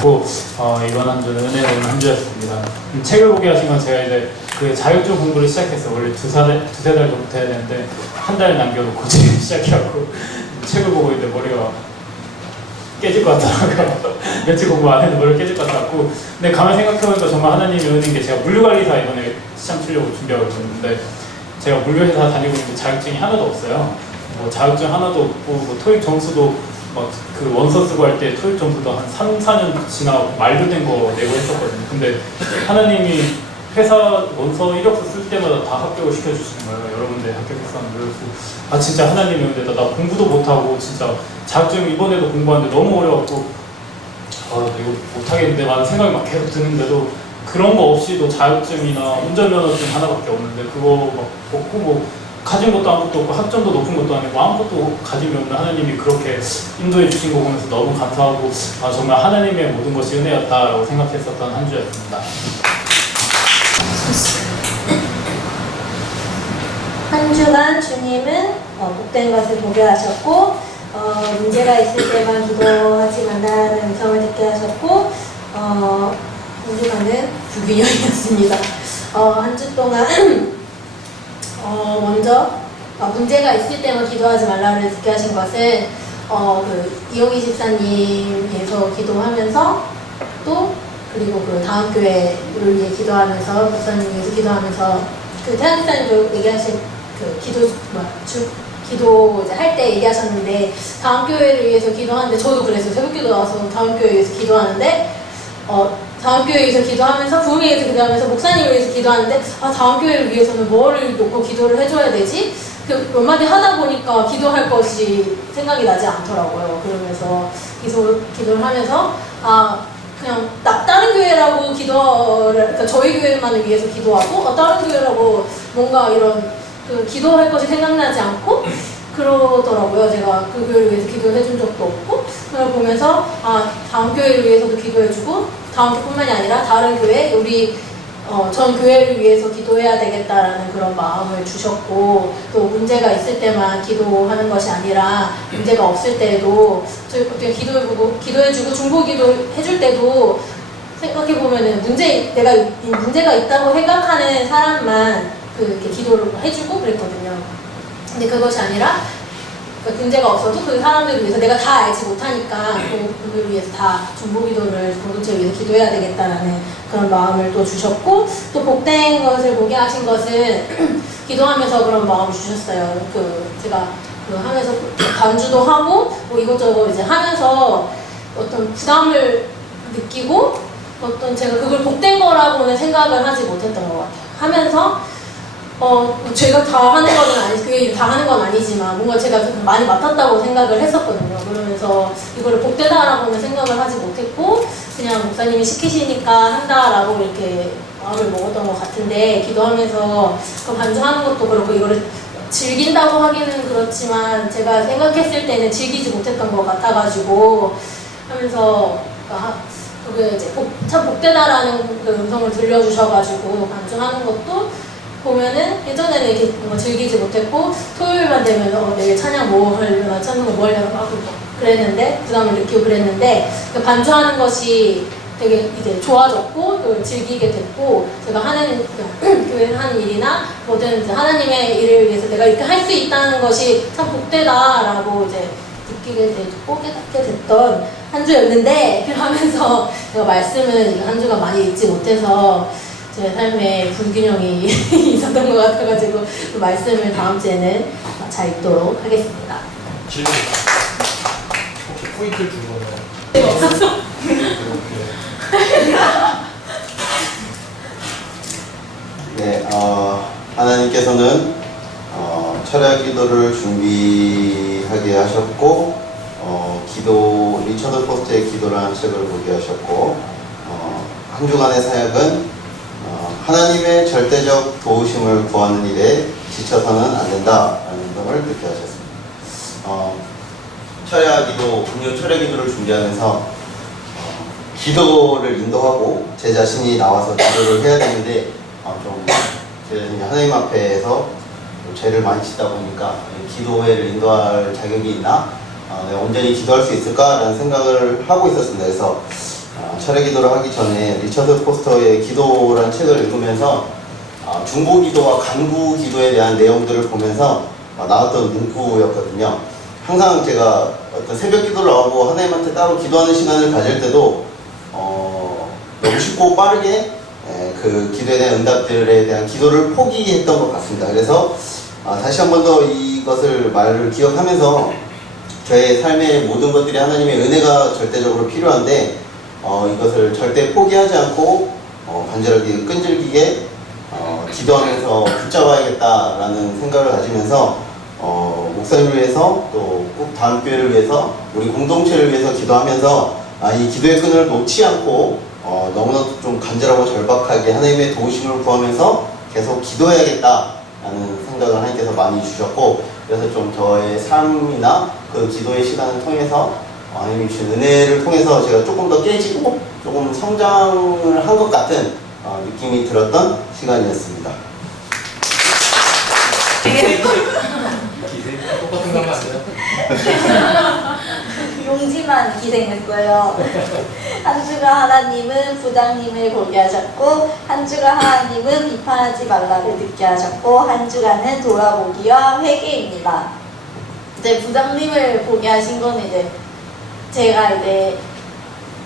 주셨고 이번 한 주는 은혜로운 한 주였습니다. 책을 보게 하신 건 제가 이제 그 자격증 공부를 시작했어요. 원래 두세 달 정도 해야 되는데 한 달 남겨놓고 지금 시작해갖고 책을 보고 이제 머리가 깨질 것 같더라고요. 며칠 공부 안 했는데 머리가 깨질 것 같았고, 근데 가만히 생각해보니까 정말 하나님이 은혜인 게, 제가 물류관리사 이번에 시험 치려고 준비하고 있었는데 제가 물류회사 다니고 있는데 자격증이 하나도 없어요. 뭐 자격증 하나도 없고 뭐 토익 점수도 막 그 원서 쓰고 할 때 토익 점수도 한 3, 4년 지나고 말도 된 거 내고 했었거든요. 근데 하나님이 회사 원서 이력서 쓸 때마다 다 합격을 시켜주시는 거예요. 여러 군데 합격했었는데, 그래서 진짜 하나님이 은혜다. 나 공부도 못하고 진짜 자격증 이번에도 공부하는데 너무 어려웠고 이거 못하겠는데 라는 생각이 막 계속 드는데도 그런 거 없이도 자격증이나 운전면허증 하나밖에 없는데 그거 막 없고 뭐 가진 것도 아무것도 없고 학점도 높은 것도 아니고 아무것도 가짐이 없는 하나님이 그렇게 인도해 주신 거 보면서 너무 감사하고 정말 하나님의 모든 것이 은혜였다라고 생각했었던 한 주였습니다. 한 주간 주님은 복된 것을 보게 하셨고 문제가 있을 때만 기도하지 말라는 음성을 듣게 하셨고 한 주간은 불균형이었습니다. 한 주 동안 먼저 문제가 있을 때만 기도하지 말라를 듣게 하신 것은 그 이용희 집사님에서 기도하면서 또 그리고 그 다음 교회를 위해 기도하면서 목사님 위해서 기도하면서 그 태양 집사님도 얘기하신 그 기도 이제 할 때 얘기하셨는데 다음 교회를 위해서 기도하는데 저도 그랬어요. 새벽기도 나와서 다음 교회 위해서 기도하는데 다음 교회 위해서 기도하면서 부흥에 위해서 기도하면서 목사님을 위해서 기도하는데 다음 교회를 위해서는 뭐를 놓고 기도를 해줘야 되지? 그 몇 마디 하다 보니까 기도할 것이 생각이 나지 않더라고요. 그러면서 기도를 하면서 그냥 다른 교회라고 그러니까 저희 교회만을 위해서 기도하고 다른 교회라고 뭔가 이런 그 기도할 것이 생각나지 않고 그러더라고요. 제가 그 교회를 위해서 기도해 준 적도 없고 그걸 보면서 다음 교회를 위해서도 기도해주고 다음 교회뿐만이 아니라 다른 교회 우리 전 교회를 위해서 기도해야 되겠다라는 그런 마음을 주셨고 또 문제가 있을 때만 기도하는 것이 아니라 문제가 없을 때에도 저희 어떻게 기도해주고 중보기도 해줄 때도 생각해보면은 내가 문제가 있다고 생각하는 사람만 이렇게 기도를 해주고 그랬거든요. 근데 그것이 아니라 문제가 없어도 그 사람들을 위해서 내가 다 알지 못하니까 그들을 위해서 다 중보기도를 공동체를 위해서 기도해야 되겠다라는 그런 마음을 또 주셨고 또 복된 것을 보게 하신 것은 기도하면서 그런 마음을 주셨어요. 제가 하면서 간주도 하고 뭐 이것저것 이제 하면서 어떤 부담을 느끼고 제가 그걸 복된 거라고는 생각을 하지 못했던 것 같아요. 하면서 제가 다 하는 건 아니지, 그게 다 하는 건 아니지만 뭔가 제가 많이 맡았다고 생각을 했었거든요. 그러면서 이거를 복되다라고는 생각을 하지 못했고 그냥 목사님이 시키시니까 한다라고 이렇게 마음을 먹었던 것 같은데 기도하면서 반주하는 것도 그렇고 이거를 즐긴다고 하기는 그렇지만 제가 생각했을 때는 즐기지 못했던 것 같아가지고 하면서 그게 이제 참 복되다라는 그 음성을 들려주셔가지고 반주하는 것도 보면은 예전에는 이렇게 뭔가 즐기지 못했고 토요일만 되면 내일 찬양 뭐 하려나 찬양 뭐 하려나 막 그랬는데 부담을 느끼고 그랬는데 반주하는 것이 되게 이제 좋아졌고 또 즐기게 됐고 제가 하는 교회 하는 일이나 뭐든 이제 하나님의 일을 위해서 내가 이렇게 할 수 있다는 것이 참 복되다라고 이제 느끼게 되고 깨닫게 됐던 한 주였는데 그러면서 제가 말씀은 한 주가 많이 읽지 못해서 제 삶에 불균형이 있었던 것 같아가지고 그 말씀을 다음 주에는 잘 읽도록 하겠습니다. 질문. 혹시 포인트를 준 거예요? 네, 없었어. 네, 하나님께서는 철야 기도를 준비하게 하셨고 리처드 포스트의 기도라는 책을 보게 하셨고 한 주간의 사역은 하나님의 절대적 도우심을 구하는 일에 지쳐서는 안 된다라는 점을 느끼게 하셨습니다. 금요 철야 기도를 준비하면서 기도를 인도하고 제 자신이 나와서 기도를 해야 되는데 제 자신이 하나님 앞에서 죄를 많이 짓다 보니까 기도회를 인도할 자격이 있나? 내가 온전히 기도할 수 있을까라는 생각을 하고 있었습니다. 그래서 철회 기도를 하기 전에 리처드 포스터의 기도라는 책을 읽으면서 중보 기도와 간구 기도에 대한 내용들을 보면서 나왔던 문구였거든요. 항상 제가 어떤 새벽 기도를 하고 하나님한테 따로 기도하는 시간을 가질 때도 너무 쉽고 빠르게 그 기도에 대한 응답들에 대한 기도를 포기했던 것 같습니다. 그래서 다시 한 번 더 이것을 말을 기억하면서 저의 삶의 모든 것들이 하나님의 은혜가 절대적으로 필요한데 이것을 절대 포기하지 않고 간절하게 끈질기게 기도하면서 붙잡아야겠다라는 생각을 가지면서 목사님을 위해서 또 꼭 다음 교회를 위해서 우리 공동체를 위해서 기도하면서 이 기도의 끈을 놓지 않고 너무나도 좀 간절하고 절박하게 하나님의 도우심을 구하면서 계속 기도해야겠다라는 생각을 하나님께서 많이 주셨고, 그래서 좀 저의 삶이나 그 기도의 시간을 통해서 하나님이 주신 은혜를 통해서 제가 조금 더 깨지고 조금 성장을 한 것 같은 느낌이 들었던 시간이었습니다. 기세 똑같은 거 하면 안 돼요? 용지만 기생했어요. 한 주가 하나님은 부장님을 보게 하셨고, 한 주가 하나님은 비판하지 말라를 듣게 하셨고, 한 주간은 돌아보기와 회개입니다. 이제 부장님을 보게 하신 건 이제 제가 이제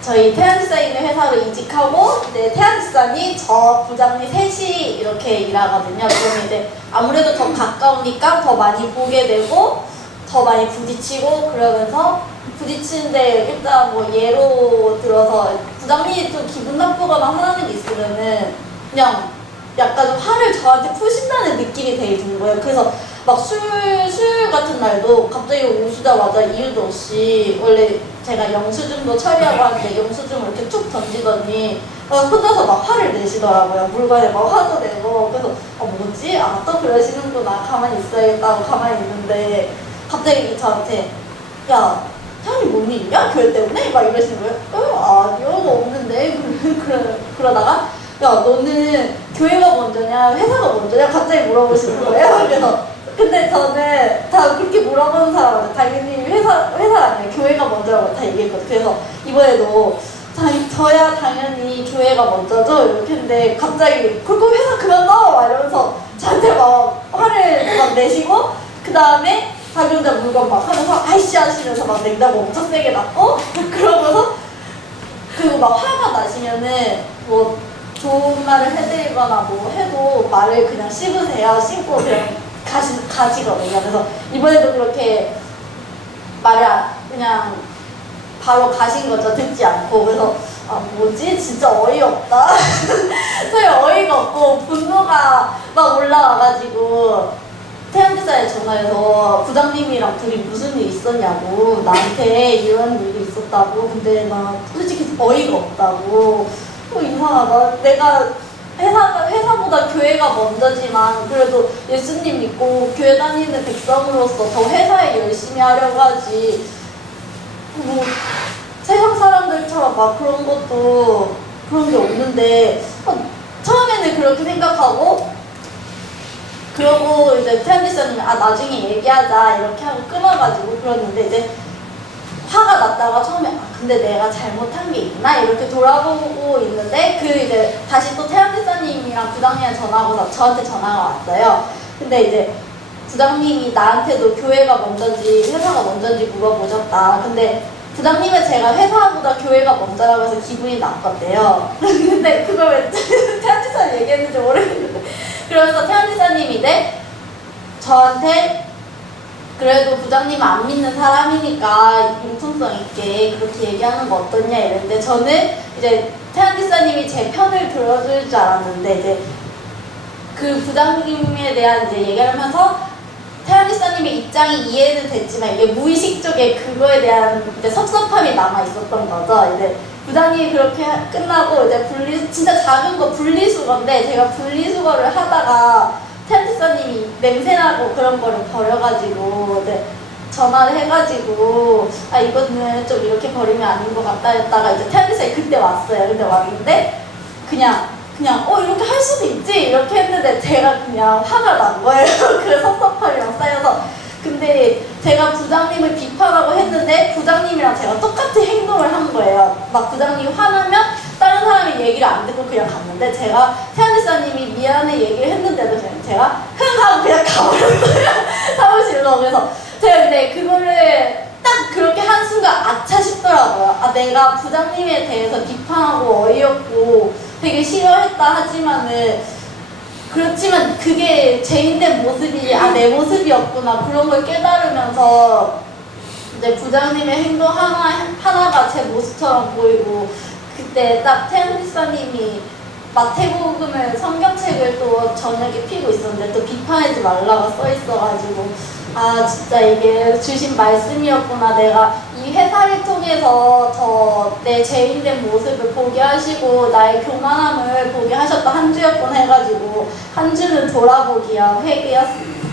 저희 태양지사 있는 회사로 이직하고 이제 태양지사니 저 부장님 셋이 이렇게 일하거든요. 그러면 이제 아무래도 더 가까우니까 더 많이 보게 되고 더 많이 부딪히고 그러면서 부딪히는데 일단 뭐 예로 들어서 부장님이 좀 기분 나쁘거나 하는 게 있으면은 그냥 약간 좀 화를 저한테 푸신다는 느낌이 되게 드는 거예요. 그래서 막 수요일 같은 날도 갑자기 오시자마자 이유도 없이 원래 제가 영수증도 처리하고 하는데 영수증을 이렇게 툭 던지더니 혼자서 막 화를 내시더라고요. 물건에 막 화도 내고. 그래서 뭐지? 또 그러시는구나. 가만히 있어야겠다 하고 가만히 있는데 갑자기 저한테 야 태연이 뭔 일이냐? 교회 때문에? 막 이러시는 거예요. 아니요 뭐 없는데 그러다가 야 너는 교회가 먼저냐 회사가 먼저냐? 갑자기 물어보시는 거예요. 그래서 근데 저는 다 그렇게 물어보는 사람은 당연히 회사가 아니라 교회가 먼저라고 다 얘기했거든요. 그래서 이번에도 저야 당연히 교회가 먼저죠 이렇게 했는데 갑자기 그거 회사 그만둬 막 이러면서 저한테 막 화를 막 내시고 그 다음에 자기 혼자 물건 막 하면서 아이씨 하시면서 막 냉장고 엄청 세게 닫고 그러고서 그리고 막 화가 나시면은 뭐 좋은 말을 해드리거나 뭐 해도 말을 그냥 씹으세요. 씹고 그냥 가시거든요. 그래서 이번에도 그렇게 말을 그냥 바로 가신 거죠. 듣지 않고. 그래서 뭐지? 진짜 어이없다. 저희 어이가 없고 분노가 막 올라와가지고 태양지사에 전화해서 부장님이랑 둘이 무슨 일 있었냐고 나한테 이런 일이 있었다고. 근데 나 솔직히 어이가 없다고. 이상하다. 내가 회사보다 교회가 먼저지만 그래도 예수님 믿고 교회 다니는 백성으로서 더 회사에 열심히 하려고 하지. 뭐 세상 사람들처럼 막 그런 게 없는데 처음에는 그렇게 생각하고 그러고 이제 태연지사님이 나중에 얘기하자 이렇게 하고 끊어가지고 그러는데 이제 화가 났다가 처음에 근데 내가 잘못한 게 있나 이렇게 돌아보고 있는데 그 이제 다시 또 태연지사님이랑 부장님한테 전화하고서 저한테 전화가 왔어요. 근데 이제 부장님이 나한테도 교회가 먼저인지 회사가 먼저인지 물어보셨다. 근데 부장님은 제가 회사보다 교회가 먼저라고 해서 기분이 나빴대요. 근데 그걸 왜 태연지사님 얘기했는지 모르겠는데 그러면서 태연지사님이 이제 저한테 그래도 부장님 안 믿는 사람이니까 융통성 있게 그렇게 얘기하는 거 어떻냐 이랬는데 저는 이제 태연지사님이 제 편을 들어줄 줄 알았는데 이제 그 부장님에 대한 이제 얘기를 하면서 태연지사님의 입장이 이해는 됐지만 이게 무의식 쪽에 그거에 대한 이제 섭섭함이 남아 있었던 거죠. 이제 부장님이 그렇게 끝나고 이제 진짜 작은 거 분리수거인데 제가 분리수거를 하다가 태연지사님이 냄새나고 그런 거를 버려가지고 이제 전화를 해가지고 이거는 좀 이렇게 버리면 아닌 것 같다 했다가 이제 태연지사님이 그때 왔어요. 근데 왔는데 그냥 이렇게 할 수도 있지 이렇게 했는데 제가 그냥 화가 난 거예요. 그 섭섭함이 막 쌓여서. 근데 제가 부장님을 비판하고 했는데 부장님이랑 제가 똑같은 행동을 한 거예요. 막 부장님이 화나면 다른 사람이 얘기를 안 듣고 그냥 갔는데 제가 태연 집사님이 미안해 얘기를 했는데도 그냥 제가 흥 하고 그냥 가버렸어요. 사무실로. 그래서 제가 근데 그거를 딱 그렇게 한 순간 아차 싶더라고요. 아, 내가 부장님에 대해서 비판하고 어이없고 되게 싫어했다 하지만은 그렇지만 그게 제인된 모습이 내 모습이었구나 그런 걸 깨달으면서 이제 부장님의 행동 하나가 제 모습처럼 보이고 그때 딱 태연 집사님이 마태복음을 성경책을 또 저녁에 피고 있었는데 또 비판하지 말라고 써 있어가지고 아 진짜 이게 주신 말씀이었구나. 내가 이 회사를 통해서 저 내 죄인된 모습을 보게 하시고 나의 교만함을 보게 하셨다 한 주였군 해가지고 한 주는 돌아보기야 회개였습니다.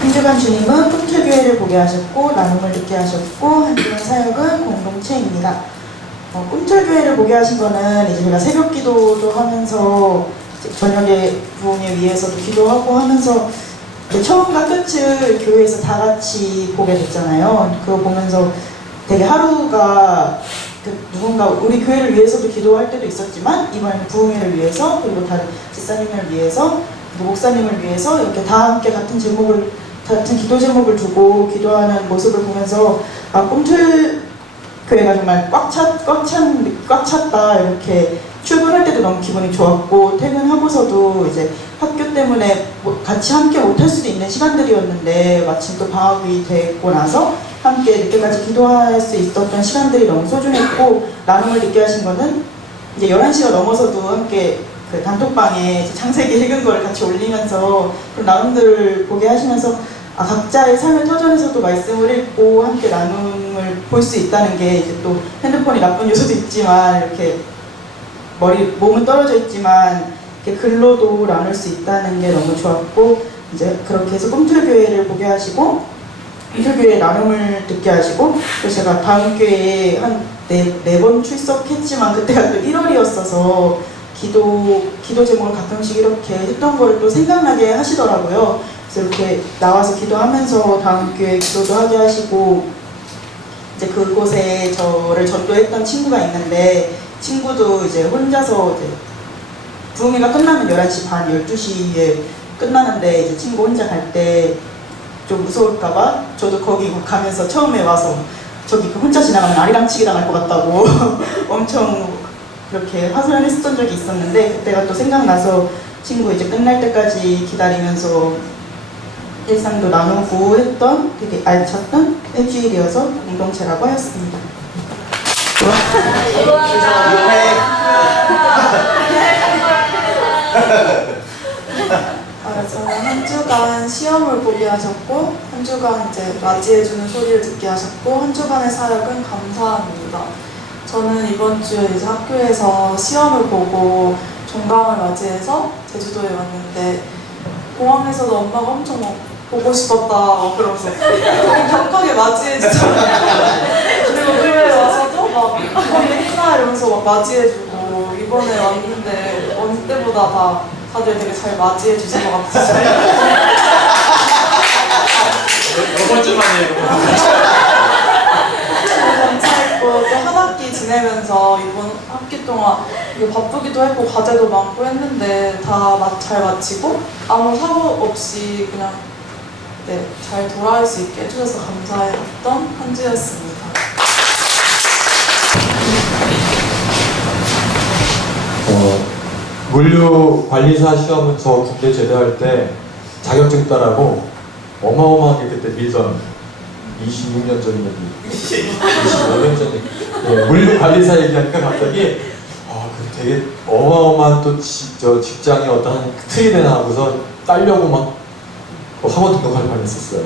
한 주간 주님은 꿈틀교회를 보게 하셨고 나눔을 듣게 하셨고 한 주간 사역은 공동체입니다. 꿈틀교회를 보게 하신 거는 이제 제가 새벽 기도도 하면서 저녁에 부흥에 위해서도 기도하고 하면서 처음과 끝을 교회에서 다 같이 보게 됐잖아요. 그거 보면서 되게 하루가 누군가 우리 교회를 위해서도 기도할 때도 있었지만 이번에는 부흥회를 위해서 그리고 다른 집사님을 위해서 목사님을 위해서 이렇게 다 함께 같은 기도 제목을 두고 기도하는 모습을 보면서 아 꿈틀 교회가 정말 꽉 찼다 이렇게 출근할 때도 너무 기분이 좋았고 퇴근하고서도 이제 학교 때문에 같이 함께 못할 수도 있는 시간들이었는데 마침 또 방학이 되고 나서 함께 늦게까지 기도할 수 있었던 시간들이 너무 소중했고 나눔을 듣게 하신 거는 이제 11시가 넘어서도 함께 그 단톡방에 창세기 읽은 걸 같이 올리면서 그런 나눔들을 보게 하시면서 각자의 삶의 터전에서도 말씀을 읽고 함께 나눔을 볼 수 있다는 게 이제 또 핸드폰이 나쁜 요소도 있지만 이렇게 몸은 떨어져 있지만 이렇게 글로도 나눌 수 있다는 게 너무 좋았고 이제 그렇게 해서 꿈틀교회를 보게 하시고 꿈틀교회 나눔을 듣게 하시고 또 제가 다음 교회에 한 네 번 출석했지만 그때가 또 1월이었어서 기도 제목을 가끔씩 이렇게 했던 걸 또 생각나게 하시더라고요. 그래서 이렇게 나와서 기도하면서 다음 교회 기도도 하게 하시고 이제 그곳에 저를 전도했던 친구가 있는데 친구도 이제 혼자서 이제 부흥회가 끝나면 11시 반, 12시에 끝나는데 이제 친구 혼자 갈 때 좀 무서울까봐 저도 거기 가면서 처음에 와서 저기 혼자 지나가면 아리랑치기 당할 것 같다고 엄청 그렇게 화소연 했었던 적이 있었는데 그때가 또 생각나서 친구 이제 끝날 때까지 기다리면서 일상도 나누고 했던 되게 알찼던 일주일이어서 공동체라고 하였습니다. 저는 한 주간 시험을 보게 하셨고 한 주간 이제 맞이해주는 소리를 듣게 하셨고 한 주간의 사역은 감사합니다. 저는 이번 주에 이제 학교에서 시험을 보고 종강을 맞이해서 제주도에 왔는데 공항에서도 엄마가 엄청 보고 싶었다 그러면서 되게 격하게 맞이해주잖아요. 그리고 교회에 와서도 막 언니나 이러면서 막 맞이해주고 이번에 왔는데 어느 때보다 다들 되게 잘 맞이해주신 것 같아요. 이번 주만이에요. 감사했고 또 한 학기 지내면서 이번 학기 동안 바쁘기도 했고 과제도 많고 했는데 다 잘 마치고 아무 사고 없이 그냥 잘 돌아올 수 있게 해주셔서 감사했던 한 주였습니다. 물류관리사 시험은 저 군대 제대할 때 자격증 따라고 어마어마하게 그때 밀던 26년 전이면 25년 전에 물류관리사 얘기하니까 갑자기 되게 어마어마한 또 저 직장의 어떤 틀이 되나 하고서 따려고 막 학원 등록할 뻔했었어요.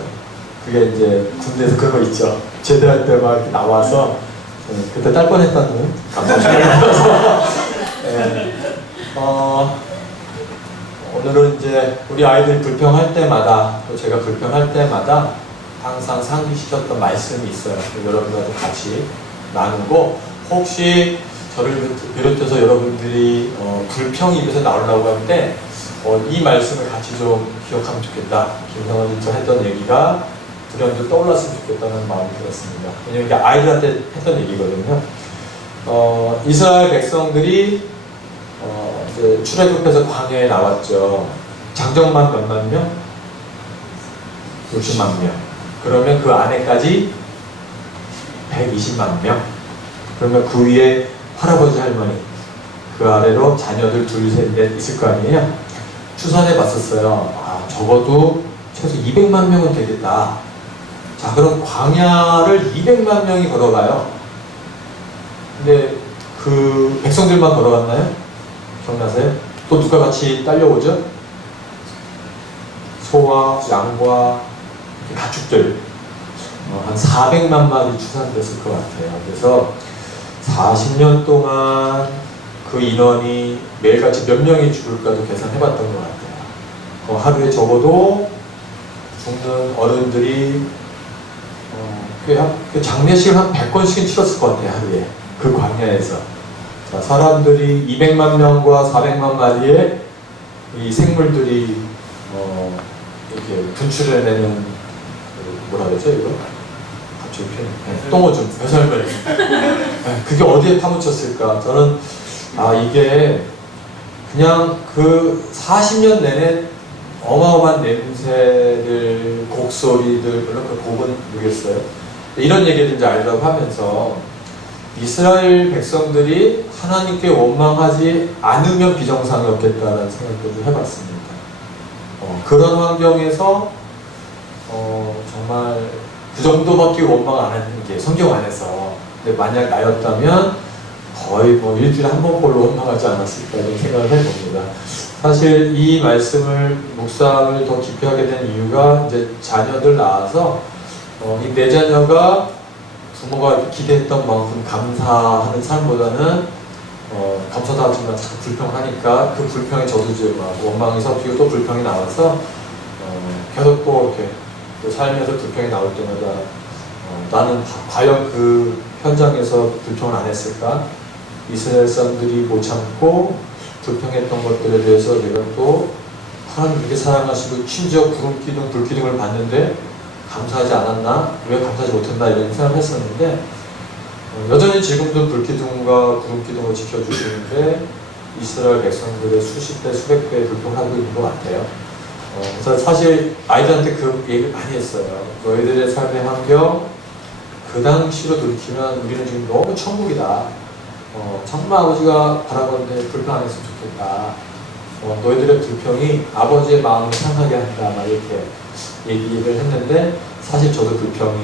그게 이제 군대에서 그런 거 있죠. 제대할 때 막 이렇게 나와서 그때 딸 뻔했다는 감사합니다. 오늘은 이제 우리 아이들이 불평할 때마다 또 제가 불평할 때마다 항상 상기시켰던 말씀이 있어요. 여러분과도 같이 나누고 혹시 저를 비롯해서 여러분들이 불평이 입에서 나오려고 할 때 이 말씀을 같이 좀 기억하면 좋겠다. 김성원 인터 했던 얘기가 불현듯 떠올랐으면 좋겠다는 마음이 들었습니다. 왜냐면 이게 아이들한테 했던 얘기거든요. 이스라엘 백성들이 이제 출애굽해서 광야에 나왔죠. 장정만 몇만 명? 60만 명. 그러면 그 안에까지 120만 명. 그러면 그 위에 할아버지 할머니, 그 아래로 자녀들 둘, 셋, 넷 있을 거 아니에요? 추산해 봤었어요. 아, 적어도 최소 200만 명은 되겠다. 자, 그럼 광야를 200만 명이 걸어가요. 근데 그 백성들만 걸어갔나요? 기억나세요? 또 누가 같이 딸려오죠? 소와 양과 가축들 한 400만 마리 추산됐을 것 같아요. 그래서 40년 동안 그 인원이 매일같이 몇 명이 죽을까도 계산해봤던 것 같아요. 하루에 적어도 죽는 어른들이 그 장례식을 한 100건씩은 치렀을 것 같아요. 하루에 그 광야에서. 자, 사람들이 200만 명과 400만 마리의 이 생물들이 이렇게 분출해내는 뭐라 그러죠 이거? 갑자기 똥오줌, 배설물. 그게 어디에 파묻혔을까? 저는 이게 그냥 그 40년 내내 어마어마한 냄새들, 곡소리들, 물론 그 곡은 모르겠어요. 이런 얘기를 이제 알려고 하면서 이스라엘 백성들이 하나님께 원망하지 않으면 비정상이 없겠다라는 생각도 좀 해봤습니다. 그런 환경에서 정말 그 정도밖에 원망 안 하는 게 성경 안에서, 근데 만약 나였다면 거의 뭐 일주일에 한 번꼴로 원망하지 않았을까 이런 생각을 해봅니다. 사실 이 말씀을 묵상을 더 깊이 하게 된 이유가 이제 자녀들 낳아서 이 내 자녀가 부모가 기대했던 만큼 감사하는 삶보다는 감사도 하지만 자꾸 불평을 하니까 그 불평에 저도 이제 막 원망이 섞이고 또 불평이 나와서 계속 또 이렇게 또 삶에서 불평이 나올 때마다 나는 과연 그 현장에서 불평을 안 했을까? 이스라엘 사람들이 못 참고 불평했던 것들에 대해서 내가 또 하나님 그렇게 사랑하시고 심지어 구름 기둥, 불 기둥을 봤는데 감사하지 않았나? 왜 감사하지 못했나? 이런 생각을 했었는데 여전히 지금도 불 기둥과 구름 기둥을 지켜주시는데 이스라엘 백성들의 수십 배, 수백 배의 불평을 하고 있는 것 같아요. 그래서 사실 아이들한테 그 얘기를 많이 했어요. 너희들의 삶의 환경 그 당시로 돌이키면 우리는 지금 너무 천국이다. 정말 아버지가 바라보는데 불평 안 했으면 좋겠다. 너희들의 불평이 아버지의 마음을 상하게 한다. 막 이렇게 얘기를 했는데 사실 저도 불평이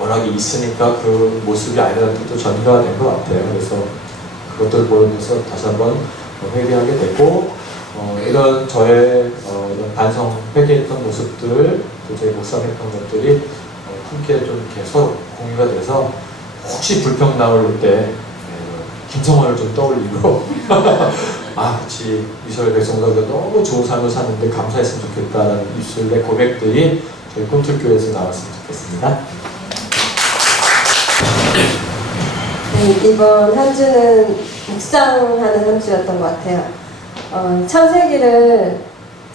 워낙에 있으니까 그 모습이 아이들한테 또 전가가 된 것 같아요. 그래서 그것들을 보면서 다시 한번 회개하게 되고 이런 저의 이런 반성 회개했던 모습들 또 저희 묵상했던 것들이 함께 좀 이렇게 서로 공유가 돼서 혹시 불평 나올 때 김성원을 좀 떠올리고 그치 이스라엘 백성들과 너무 좋은 삶을 사는데 감사했으면 좋겠다라는 입술의 고백들이 저희 꿈틀교회에서 나왔으면 좋겠습니다. 이번 한 주는 묵상하는 한 주였던 것 같아요. 창세기를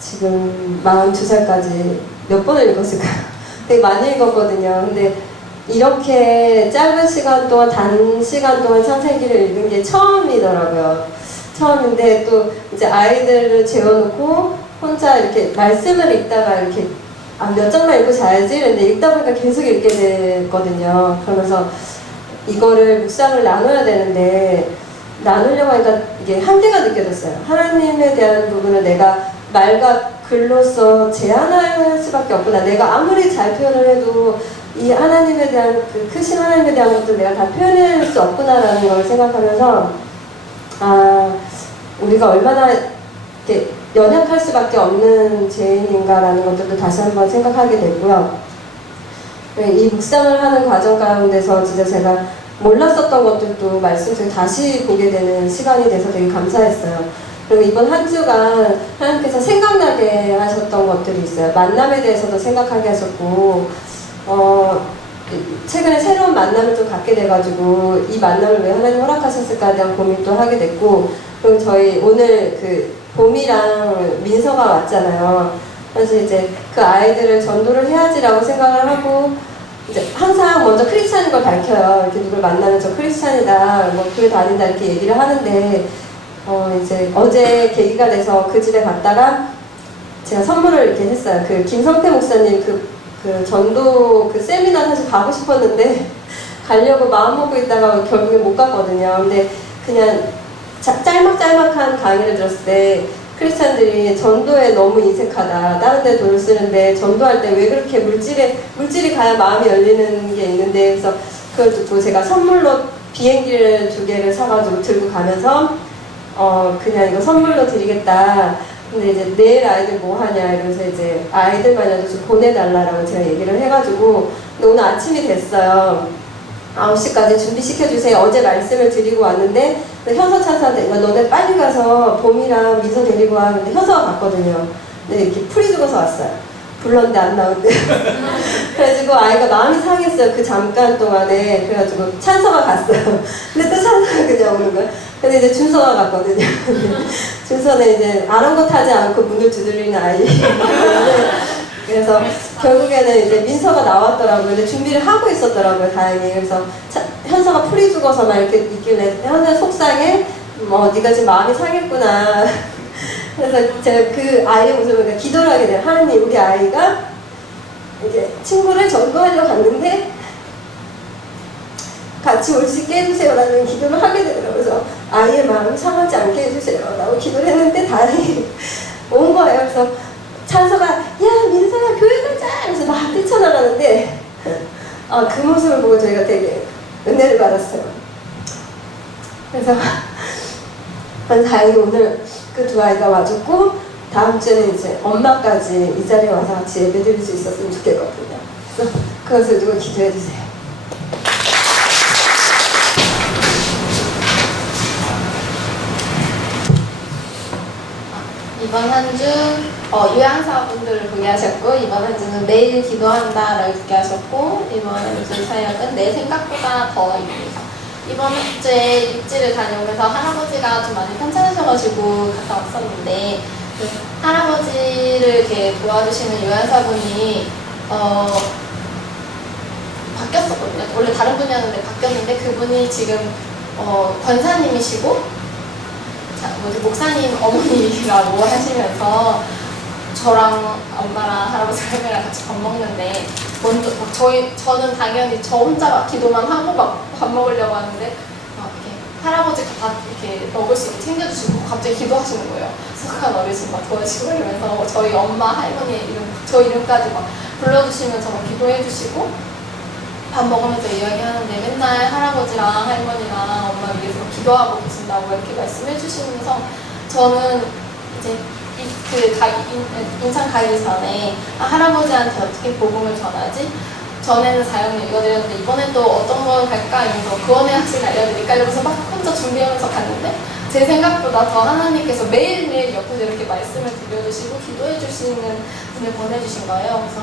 지금 42살까지 몇 번을 읽었을까요? 되게 많이 읽었거든요. 근데 이렇게 짧은 시간 동안, 단시간 동안 창세기를 읽은 게 처음이더라고요. 처음인데 또 이제 아이들을 재워놓고 혼자 이렇게 말씀을 읽다가 이렇게 몇 장만 읽고 자야지 이랬는데 읽다 보니까 계속 읽게 됐거든요. 그러면서 이거를 묵상을 나눠야 되는데 나누려고 하니까 이게 한계가 느껴졌어요. 하나님에 대한 부분을 내가 말과 글로써 제한할 수밖에 없구나. 내가 아무리 잘 표현을 해도 이 하나님에 대한 그 크신 하나님에 대한 것들 내가 다 표현할 수 없구나라는 걸 생각하면서 우리가 얼마나 이렇게 연약할 수밖에 없는 죄인인가라는 것들도 다시 한번 생각하게 됐고요. 이 묵상을 하는 과정 가운데서 진짜 제가 몰랐었던 것들도 말씀 중에 다시 보게 되는 시간이 돼서 되게 감사했어요. 그리고 이번 한 주간 하나님께서 생각나게 하셨던 것들이 있어요. 만남에 대해서도 생각하게 하셨고 최근에 새로운 만남을 좀 갖게 돼가지고 이 만남을 왜 하나님 허락하셨을까에 대한 고민도 하게 됐고, 그리고 저희 오늘 그 봄이랑 민서가 왔잖아요. 그래서 이제 그 아이들을 전도를 해야지라고 생각을 하고 이제 항상 먼저 크리스찬인 걸 밝혀요. 이렇게 누굴 만나면 저 크리스찬이다, 뭐 교회 다닌다 이렇게 얘기를 하는데 이제 어제 계기가 돼서 그 집에 갔다가 제가 선물을 이렇게 했어요. 그 김성태 목사님 그 전도 그 세미나 사실 가고 싶었는데 가려고 마음 먹고 있다가 결국에 못 갔거든요. 근데 그냥 짤막짤막한 강의를 들었을 때 크리스찬들이 전도에 너무 인색하다. 다른 데 돈을 쓰는데 전도할 때 왜 그렇게 물질이 가야 마음이 열리는 게 있는데 그래서 그걸 듣고 제가 선물로 비행기를 2개를 사가지고 들고 가면서 그냥 이거 선물로 드리겠다. 근데 이제 내일 아이들 뭐 하냐 이러면서 이제 아이들만이라도 좀 보내달라고 제가 얘기를 해가지고 근데 오늘 아침이 됐어요. 9시까지 준비시켜주세요. 어제 말씀을 드리고 왔는데 현서 찬사한테 너네 빨리 가서 봄이랑 미서 데리고 와. 근데 현서가 갔거든요. 근데 이렇게 풀이 죽어서 왔어요. 불렀는데 안 나온대. 그래가지고 아이가 마음이 상했어요. 그 잠깐 동안에. 그래가지고 찬서가 갔어요. 근데 또 찬서가 그냥 오는 거야. 근데 이제 준서가 갔거든요. 준서는 이제 아랑곳하지 않고 문을 두드리는 아이. 그래서 결국에는 이제 민서가 나왔더라고요. 근데 준비를 하고 있었더라고요, 다행히. 그래서 현서가 풀이 죽어서 막 이렇게 있길래 현서 속상해? 네가 지금 마음이 상했구나. 그래서 제가 그 아이의 모습을 그러니까 기도를 하게 돼요. 하나님, 우리 아이가 이제 친구를 전도하려고 갔는데 같이 올 수 있게 해주세요라는 기도를 하게 되더라고요. 그래서 아이의 마음을 상하지 않게 해주세요라고 기도를 했는데 다행히 온 거예요. 그래서 찬서가 야 민서야 교회 가자 이러면서 막 뛰쳐나가는데 그 모습을 보고 저희가 되게 은혜를 받았어요. 그래서 다행히 오늘 그 2 아이가 와줬고 다음 주에는 이제 엄마까지 이 자리에 와서 같이 예배 드릴 수 있었으면 좋겠거든요. 그래서 그것을 누구 기도해 주세요. 이번 한 주 요양사분들을 보게 하셨고 이번 한 주는 매일 기도한다라고 듣게 하셨고 이번 한 주 사역은 내 생각보다 더입니다. 이번 주에 입지를 다녀오면서 할아버지가 좀 많이 편찮으셔가지고 갔다 왔었는데 그 할아버지를 이렇게 도와주시는 요양사분이 바뀌었었거든요. 원래 다른 분이었는데 바뀌었는데 그분이 지금 권사님이시고 목사님 어머니라고 하시면서 저랑 엄마랑 할아버지랑 할머니랑 같이 밥 먹는데 먼저 저는 당연히 저 혼자 막 기도만 하고 막 밥 먹으려고 하는데 막 이렇게 할아버지가 다 이렇게 먹을 수 있게 챙겨주시고 갑자기 기도하시는 거예요. 숙한 어르신 막 도와주시고 이러면서 저희 엄마 할머니 이름 저 이름까지 막 불러주시면서 막 기도해주시고 밥 먹으면서 이야기하는데 맨날 할아버지랑 할머니랑 엄마 위해서 기도하고 계신다고 이렇게 말씀해 주시면서 저는 이제 인천 가기 전에 할아버지한테 어떻게 복음을 전하지? 전에는 사역을 읽어드렸는데 이번엔 또 어떤 걸 할까? 이러면서 구원의 학식 알려드릴까? 이러면서 막 혼자 준비하면서 갔는데 제 생각보다 더 하나님께서 매일매일 옆에서 이렇게 말씀을 들려주시고 기도해 주시는 분을 보내주신 거예요. 그래서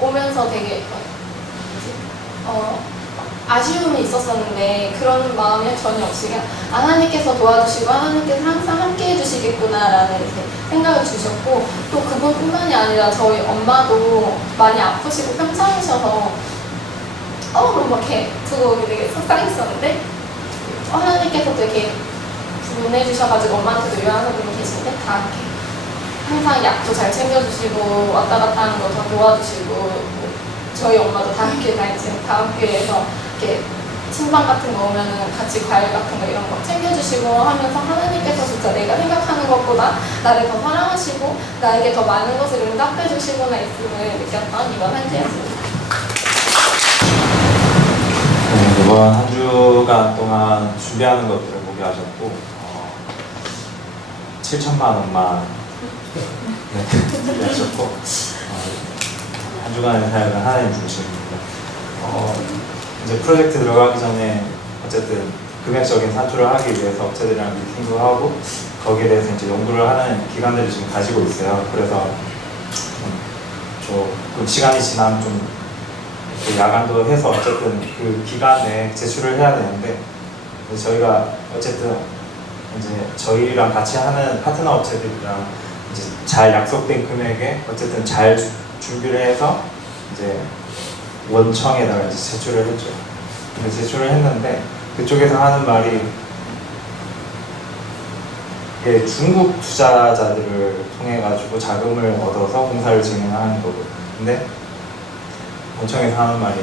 오면서 되게 아쉬움이 있었었는데 그런 마음이 전혀 없이 그냥 하나님께서 도와주시고 하나님께서 항상 함께 해주시겠구나라는 이렇게 생각을 주셨고 또 그분뿐만이 아니라 저희 엄마도 많이 아프시고 편찮으셔서 막 이렇게 두고 되게 속상했었는데 하나님께서도 이렇게 보내주셔가지고 엄마한테도 요양사분이 계신데 다 이렇게 항상 약도 잘 챙겨주시고 왔다 갔다 하는 거 다 도와주시고 저희 엄마도 다음 교회 다니시는 다음 교회에서 이렇게 신방 같은 거 오면은 같이 과일 같은 거 이런 거 챙겨주시고 하면서 하나님께서 진짜 내가 생각하는 것보다 나를 더 사랑하시고 나에게 더 많은 것을 응답해 주시구나 있음을 느꼈던 이번 한 주였습니다. 네, 이번 한 주간 동안 준비하는 것들을 보게 하셨고 7천만 원만 준비하셨고 한 주간의 사역은 하나님 중심입니다. 이제 프로젝트 들어가기 전에 어쨌든 금액적인 산출을 하기 위해서 업체들이랑 미팅도 하고 거기에 대해서 이제 연구를 하는 기관들이 지금 가지고 있어요. 그래서 조금 시간이 지나면 좀 야간도 해서 어쨌든 그 기간에 제출을 해야 되는데 저희가 어쨌든 이제 저희랑 같이 하는 파트너 업체들이랑 이제 잘 약속된 금액에 어쨌든 잘 준비를 해서 이제 원청에다가 이제 제출을 했죠. 근데 제출을 했는데 그쪽에서 하는 말이 이게 중국 투자자들을 통해 가지고 자금을 얻어서 공사를 진행하는 거고, 근데 원청에서 하는 말이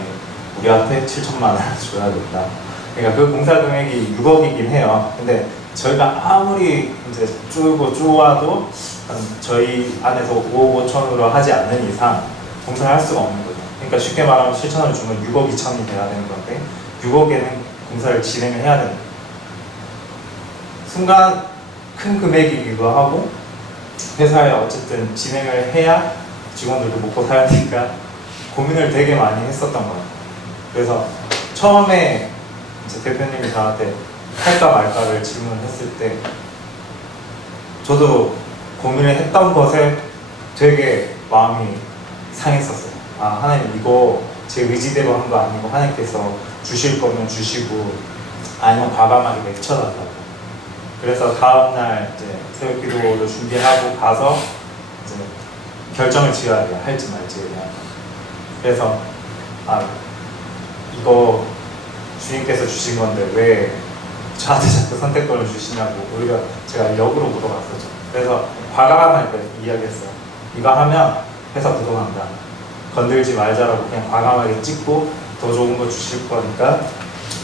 우리한테 7천만 원 줘야 된다. 그러니까 그 공사 금액이 6억이긴 해요. 근데 저희가 아무리 이제 쪼아도 저희 안에서 5억 5천으로 하지 않는 이상 공사를 할 수가 없는 거죠. 그러니까 쉽게 말하면 7천을 주면 6억 2천이 돼야 되는 건데 6억에는 공사를 진행을 해야 됩니다. 순간 큰 금액이기도 하고 회사에 어쨌든 진행을 해야 직원들도 먹고 살야 되니까 고민을 되게 많이 했었던 거예요. 그래서 처음에 이제 대표님이 저한테 할까 말까를 질문했을 때 저도 고민을 했던 것에 되게 마음이 상했었어요. 아, 하나님 이거 제 의지대로 한 거 아니고 하나님께서 주실 거면 주시고 아니면 과감하게 내쳐달라고. 그래서 다음날 이제 새벽 기도를 준비하고 가서 이제 결정을 지어야 돼요. 할지 말지에 대한. 그래서 아, 이거 주님께서 주신 건데 왜 저한테 자꾸 선택권을 주시냐고 오히려 제가 역으로 물어봤었죠. 그래서 과감하게 이야기했어요. 이거 하면 회사 부도난다. 건들지 말자라고 그냥 과감하게 찍고 더 좋은 거 주실 거니까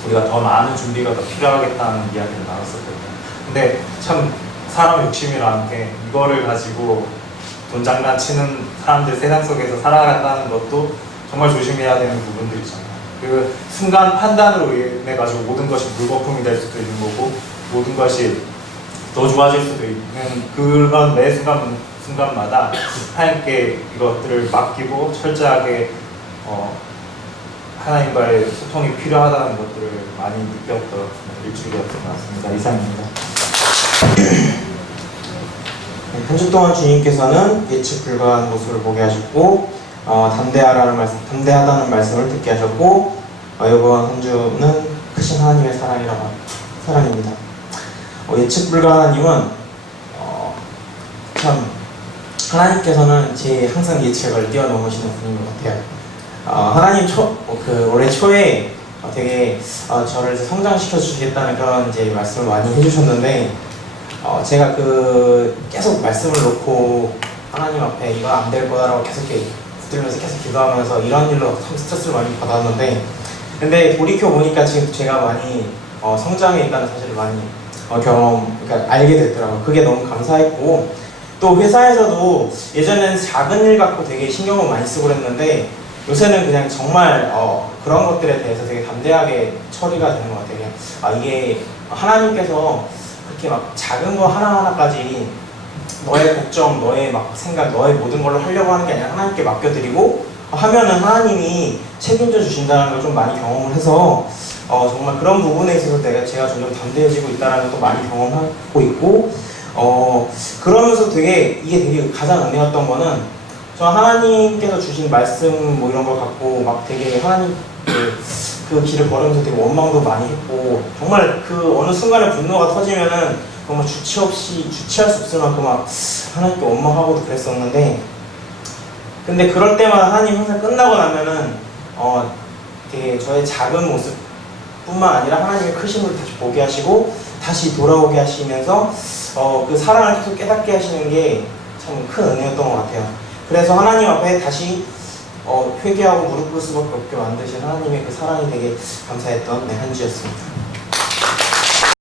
우리가 더 많은 준비가 더 필요하겠다는 이야기를 나눴었거든요. 근데 참 사람 욕심이라는 게 이거를 가지고 돈 장난치는 사람들 세상 속에서 살아간다는 것도 정말 조심해야 되는 부분들이잖아요. 그 순간 판단으로 인해 가지고 모든 것이 물거품이 될 수도 있는 거고 모든 것이 더 좋아질 수도 있는 그런 매 순간마다 하나님께 이것들을 맡기고 철저하게 하나님과의 소통이 필요하다는 것들을 많이 느꼈던 일주일이었던 것 같습니다. 이상입니다. 한 주 동안 주님께서는 예측 불가한 모습을 보게 하셨고 담대하다는 말씀을 듣게 하셨고 이번 한 주는 크신 하나님의 사랑입니다. 예측 불가한 하나님은 참 하나님께서는 제 항상 예측을 뛰어넘으시는 분인 것 같아요. 하나님 올해 초에 되게 저를 성장시켜 주시겠다는 그런 이제 말씀을 많이 해주셨는데 제가 계속 말씀을 놓고 하나님 앞에 이거 안 될 거다라고 계속 붙들면서 계속 기도하면서 이런 일로 참 스트레스를 많이 받았는데 근데 돌이켜 보니까 지금 제가 많이 성장해 있다는 사실을 많이 그러니까 알게 됐더라고요. 그게 너무 감사했고 또 회사에서도 예전에는 작은 일 갖고 되게 신경을 많이 쓰고 그랬는데 요새는 그냥 정말 그런 것들에 대해서 되게 담대하게 처리가 되는 것 같아요. 이게 하나님께서 그렇게 막 작은 거 하나하나까지 너의 걱정, 너의 막 생각, 너의 모든 걸로 하려고 하는 게 아니라 하나님께 맡겨드리고 하면은 하나님이 책임져 주신다는 걸 좀 많이 경험을 해서 정말 그런 부분에 있어서 제가 점점 담대해지고 있다는 것도 많이 경험하고 있고 그러면서 이게 되게 가장 은혜였던 거는 저 하나님께서 주신 말씀 뭐 이런 걸 갖고 막 되게 하나님 그 길을 걸으면서 되게 원망도 많이 했고 정말 그 어느 순간에 분노가 터지면은 정말 주체할 수 없을 만큼 막 하나님께 원망하고도 그랬었는데 근데 그럴 때마다 하나님 항상 끝나고 나면은 되게 저의 작은 모습뿐만 아니라 하나님의 크심을 다시 보게 하시고 다시 돌아오게 하시면서 그 사랑을 계속 깨닫게 하시는 게 참 큰 은혜였던 것 같아요. 그래서 하나님 앞에 다시 회개하고 무릎 꿇을 수밖에 없게 만드신 하나님의 그 사랑이 되게 감사했던 한 주였습니다.